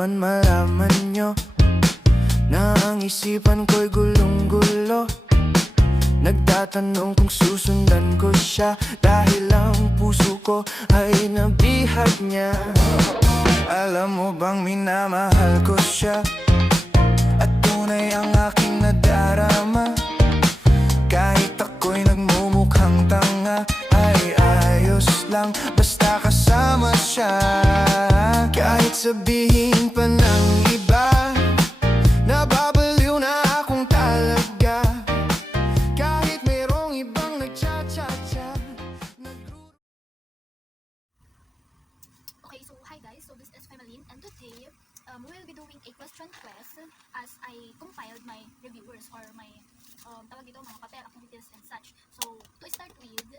naman malaman nyo na ang isipan ko'y gulong-gulo. Nagtatanong kung susundan ko siya dahil ang puso ko ay nabihag niya. Alam mo bang minamahal ko siya at tunay ang aking nadarama. Kahit ako'y nagmumukhang tanga ay ayos lang basta kasama siya. Kahit sabihin pa ng iba, nababaliw na akong talaga. Kahit mayroong ibang nagcha-cha-cha. Okay, so hi guys, so this is Femalin, and today we will be doing a question quest as I compiled my reviewers or my tawag dito, mga papel, activities and such. So to start with,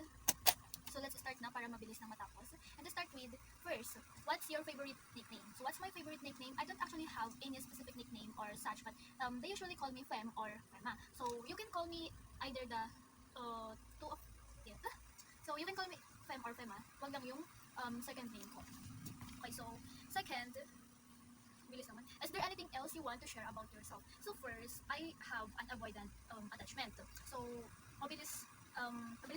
so let's start na para mabilis na matapos. And to start with, first, what's your favorite nickname? So what's my favorite nickname? I don't actually have any specific nickname or such, but they usually call me Fem or Fema. So you can call me either the two of yeah. So you can call me Fem or Fema. Wag lang yung second name ko. Okay, so second, bilis naman. Is there anything else you want to share about yourself? So first, I have an avoidant attachment. So mabilis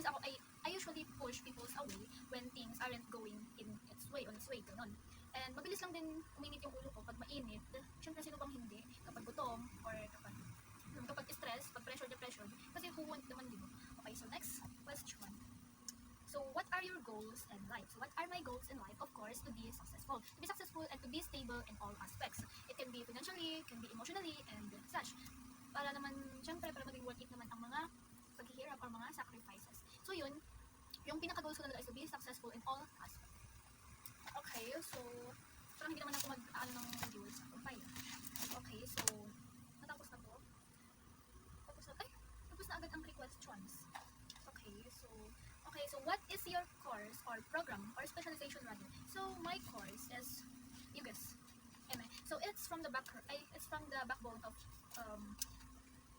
ako. I usually push people away when things aren't going in its way, ganun. And mabilis lang din uminit yung ulo ko pag mainit. Siyempre, sino bang hindi? Kapag gutom, or kapag stress, pag depression. Kasi who won't naman, di ba? Okay, so next question. So what are your goals in life? So what are my goals in life? Of course, to be successful. To be successful and to be stable in all aspects. It can be financially, can be emotionally, and such. Para naman, syempre, para maging worth it naman ang mga paghihirap or mga sacrifices. So yun, yung pinaka-goals ko talaga is to be successful in all aspects. Okay, so parang hindi naman ako mag-ano ng modules. Okay, so natapos na po. Tapos na agad ang questions. Okay, so what is your course or program or specialization rather? So my course is UGS. So it's from the backbone of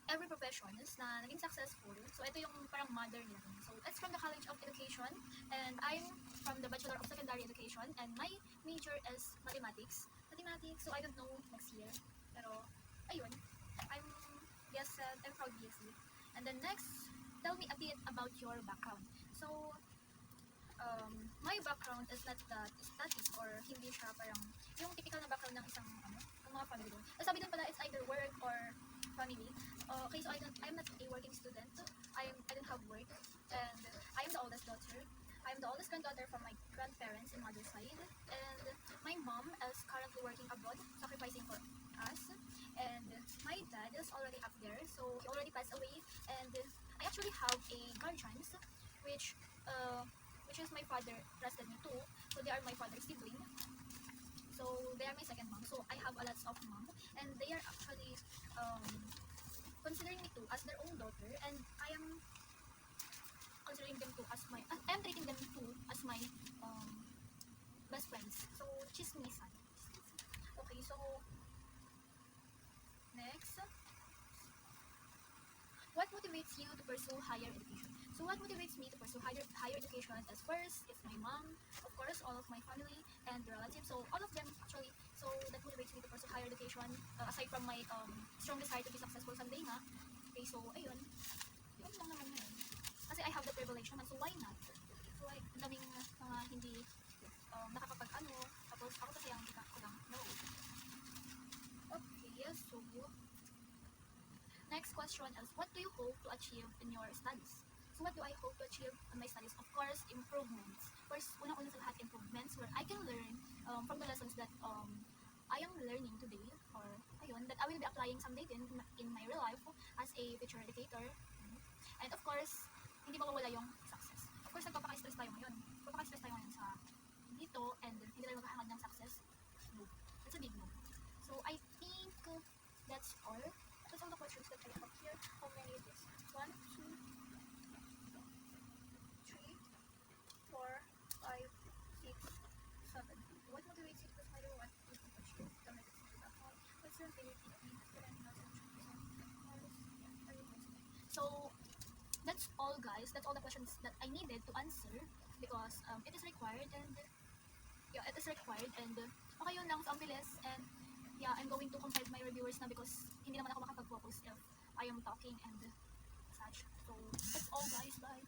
every profession na naging successful. So ito yung parang mother nila. So it's from the College of Education, and I'm from the Bachelor of Secondary Education, and my major is mathematics. So I don't know next year, pero ayun, I'm proud BSc. And then next, tell me a bit about your background. So my background is not that studies or hindi siya parang yung typical na background ng isang ng mga family doon. Sabi doon pala, it's either work or family. Okay, so I'm not a working student. I don't have work, and I am the oldest daughter. I am the oldest granddaughter from my grandparents in mother's side, and my mom is currently working abroad, sacrificing for us. And my dad is already up there, so he already passed away. And I actually have a guardians, which is my father trusted me to. So they are my father's sibling. So they are my second mom. So I have a lot of mom, and they are actually considering me too as their own daughter, and I am considering them too as my I am treating them too as my best friends. So chismisan. Okay, so next, what motivates you to pursue higher education? So what motivates me to pursue higher education is first, it's my mom, of course, all of my family and relatives. So all of them actually. So that motivates me to pursue higher education, aside from my strong desire to be successful someday na. Okay, so ayun. Yun lang naman yun. Kasi I have the privilege naman, so why not? So ang daming mga hindi nakakapag-ano, tapos ako kasi ang ko lang, no. Okay, so next question is, what do you hope to achieve in your studies? So what do I hope to achieve in my studies? Of course, improvements. First, unang-una sa lahat, improvements where I can learn from the lessons that I am learning today, or ayun, that I will be applying someday din in my real life as a future educator. And of course, hindi mawawala yung success. Of course, nagpapaka-stress tayo ngayon. Sa dito, and hindi tayo maghahangad ng success. No. That's a big no. So I think that's all. That's all the questions that I have here. How many it is? 1, 2, 3, 4, 5, 6, 7. What motivates you to pursue higher? What is the achieve? What's your favorite technique? So that's all, guys. That's all the questions that I needed to answer because it is required, and okay, yun lang. So ang bilis, and yeah, I'm going to confide my reviewers na because hindi naman ako makapag-focus if I am talking and such. So, that's all guys. Bye.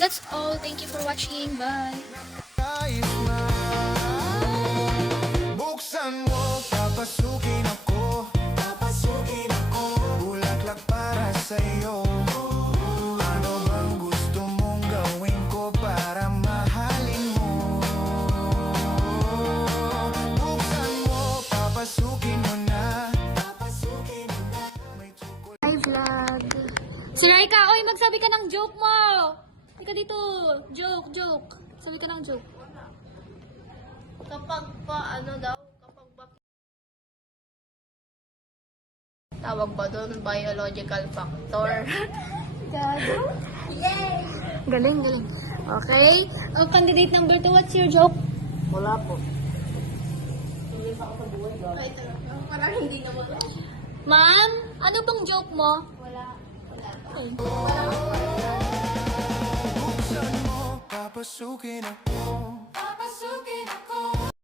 That's all. Thank you for watching. Bye. Ayos na. Buksan mo, papasukin ako. Papasukin ako. Bulaklak para sa'yo. Ano bang gusto mong gawin ko para mahalin mo? Buksan mo, papasukin mo na. Papasukin mo na. May tukol. Hi vlog. Si Raika, oy, magsabi ka ng joke mo. Ika dito. Joke. Sabi ka ng joke. Kapag pa, kapag ba, tawag ba doon, biological factor. Yay! Galing. Okay. Candidate number 2, what's your joke? Wala po. Ay, talaga. Parang hindi naman. Ma'am, ano bang joke mo? Wala. Ay. Buksan mo, papasukin ako.